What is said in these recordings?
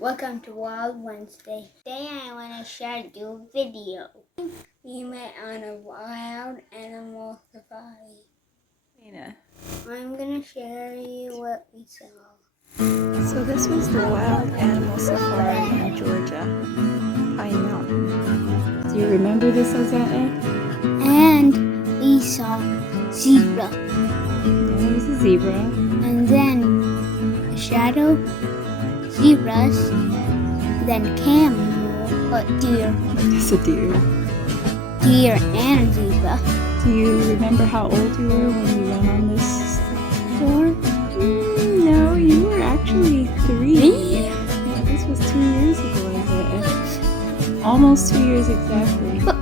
Welcome to Wild Wednesday. Today I want to share you a video. We met on a wild animal safari. I'm going to share you what we saw. So this was the wild animal safari in Georgia, Pine Mountain. Do you remember this, Aze'e? And we saw zebra. There was a zebra. And then a shadow, zebras, then camel, deer. It's a deer. Deer and a zebra. Do you remember how old you were when you went on this tour? No, you were actually 3. Yeah, this was 2 years ago, Aze'e. Almost 2 years exactly. But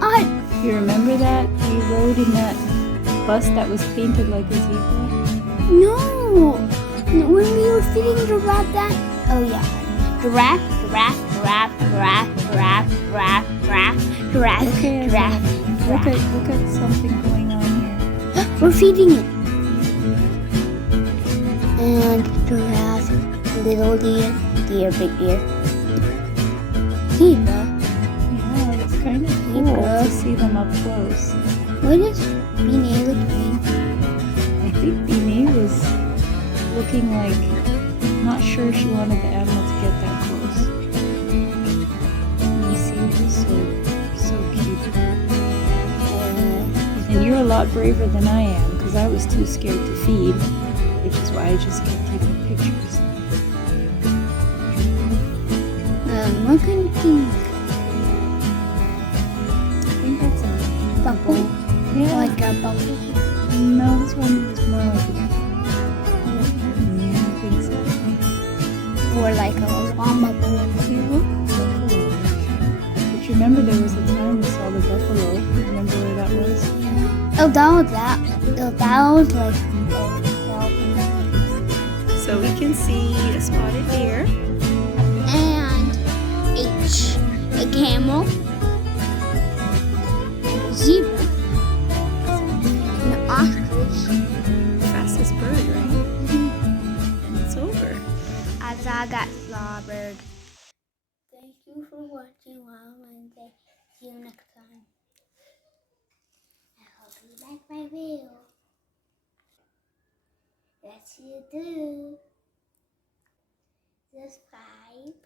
You remember that? You rode in that bus that was painted like a zebra? no! When we were feeding giraffe that, oh yeah. Giraffe. Okay, look at something going on here. We're feeding it. And giraffe, little deer, big deer. Zebra. Yeah, it's kind of cool to see them up close. What is Beanie looking? I think Beanie was looking like not sure she wanted the animal to get that close. You see, it was so cute. And you're a lot braver than I am because I was too scared to feed, which is why I just kept taking pictures. What kind of thing? I think that's a Bubble? Yeah. Like a bubble? No, this one was more like a... Yeah, I think so. Or like a llama bubble? But you remember there was a time we saw the buffalo. Remember where that was? Oh, that was like... So we can see a spotted deer. And a camel, a zebra, an ostrich. Fastest bird, right? And it's over. As I got slobbered. Thank you for watching Wild Wednesday. See you next time. I hope you like my video. Yes, you do. Subscribe.